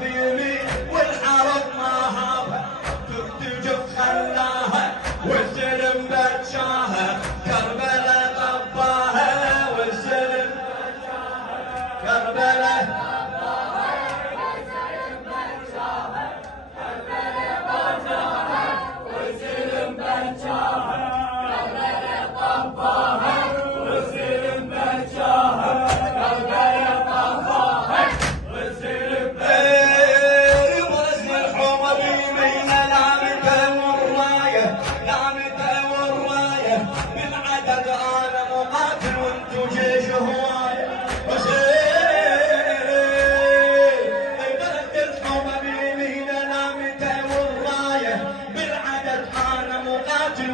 بيمين والحرب ما هابها ترتجف خلاها والسلم بجاها كربلاء طباها والسلم كربلاء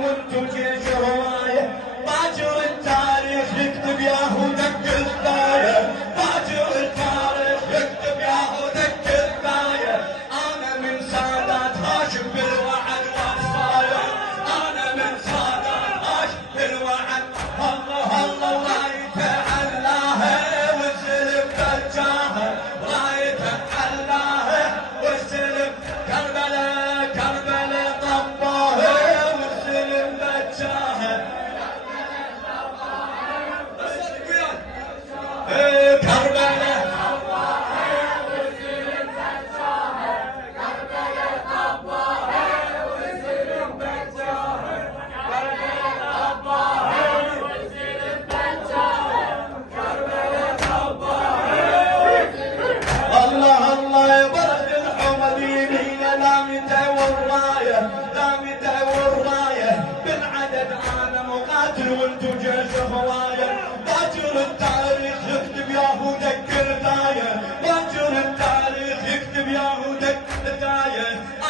وانتو جيش هواية باجر التاريخ يكتب ياهو دق الثاية باجر التاريخ يكتب ياهو دق الثاية انا من سادات هاشم بالوعد والصاية انا من سادات هاشم بالوعد الله الله رايته علاها والسلم بجاها رايته علاها والسلم كربلاء كربلاء طباها وانتو جيش هواية باجر التاريخ يكتب ياهو دق الثاية باجر التاريخ يكتب ياهو دق الثاية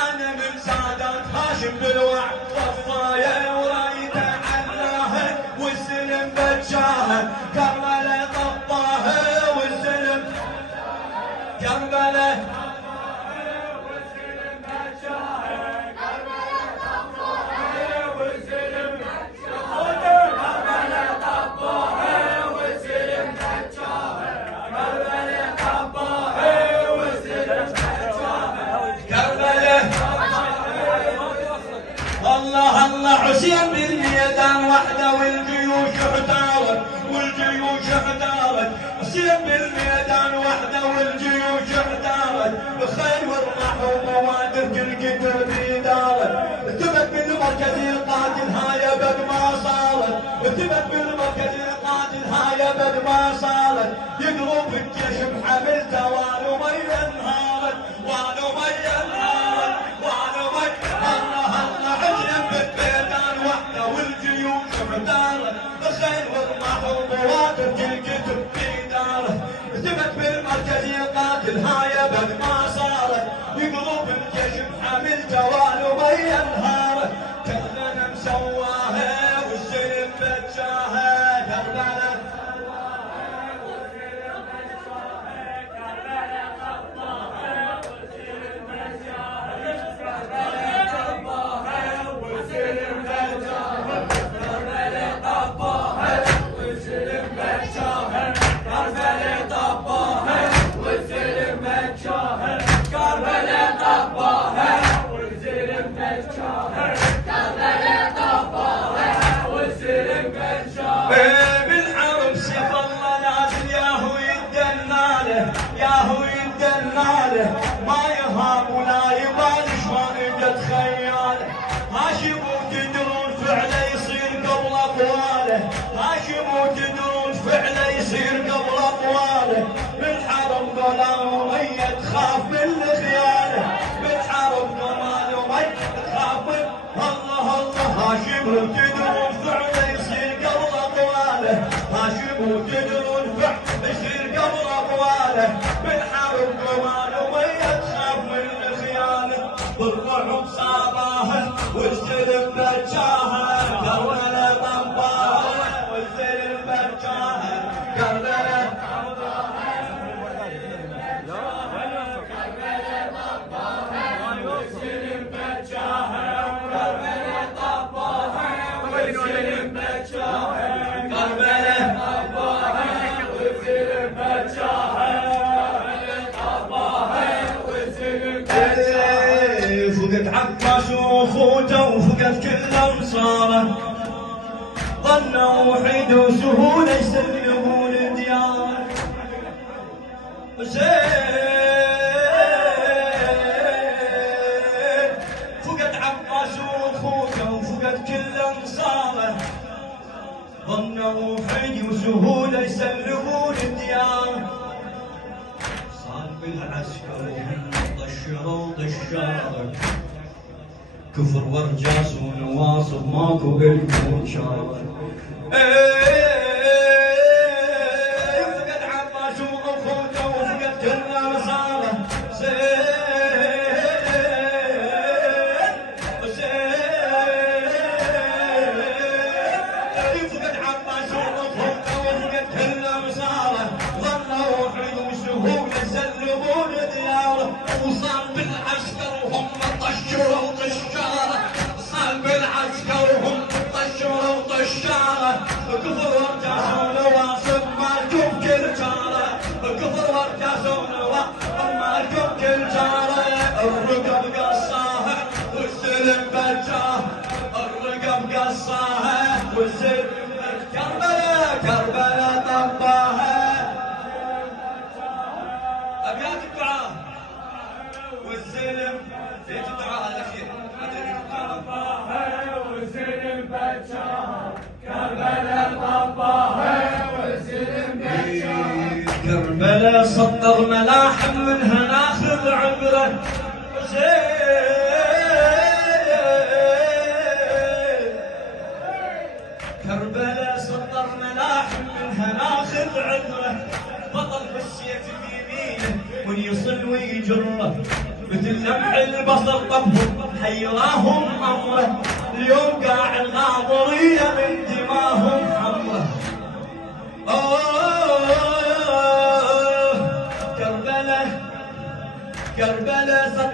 انا من سادات هاشم بالوعد والصاية ورايته علاها والسلم بجاها كربلاء طباها والسلم كربلاء الله الله حسين بالميدان وحده والجيوش احتارت والجيوش احتارت حسين بالميدان وحده والجيوش احتارت بخيل ورمح وبوادر كل قدر بيدارت ارتبت بالمركز القاتل هاي بد ما صارت ارتبت بالمركز القاتل هاي بد ما صارت يقلب الجيش بحملته والو مي انهارت والو مي انهارت والو مي الله الله حسين بالميدان وحده والجيوش احتارت بخيل ورمح وبوادر كل قدر بيدارت ارتبت بالمركز القاتل هاي بد ما صارت يقلب الجيش بحملته والو مي انهارت كلنا مسواها والسلم بجاها كربلاء بالحرب سيف الله نازل ياهو يدناله ياهو يدناله ما يهاب ولا يبالي شلون اجت خياله هاشم وتدرون فعله يصير قبل اقواله هاشم وتدرون فعله يصير قبل اقواله بالحرب ظلام ومية تخاف من خياله بالحرب ظلام ومية تخاف من الله الله هاشم وتدرون فعله يصير قبل اقواله هاشم وتدرون فعله يصير قبل اقواله بالحرب ظلام ومية تخاف من خياله بالرعب صاباها والسلم بجاها كربلاء طباها والسلم بجاها كربلاء حسين فقد عباس واخوته وفقد كل انصاره، ظنوا حي وسهوله يسلمون الديار، صار بالعسكر وهم طشروا طشاره، كفر ورجاس ونواصب ماكو بالكون شار. فقد عباس واخوته وفقد كل انصاره، فقد عباس واخوته وفقد كل انصاره، ظنوا وحيد وسهوله يسلمون دياره، وصار بالعسكر وهم طشروا طشاره، صار بالعسكر وهم طشروا طشاره، كفر ورجاس ونواصب مالكم كل جاره، كفر ورجاس ونواصب مالكم كل جاره، الرقب قصاها والسلم بجاه، الرقب قصاها والسلم كربلاء كربلاء طباها. ابيات الدعاء والسلم بيت الدعاء الاخير والسلم بجاها كربلاء طباها والسلم بجاها كربلاء سطر ملاحم منها ناخذ عبره كربلاء سطر ملاحم منها ناخذ عبره، بطل بالسيف بيمينه من يصل ويجره، مثل لمح البصر طبهم حيراهم امره، اليوم قاع الغاضريه من دماهم حمره. كربلاء كربلاء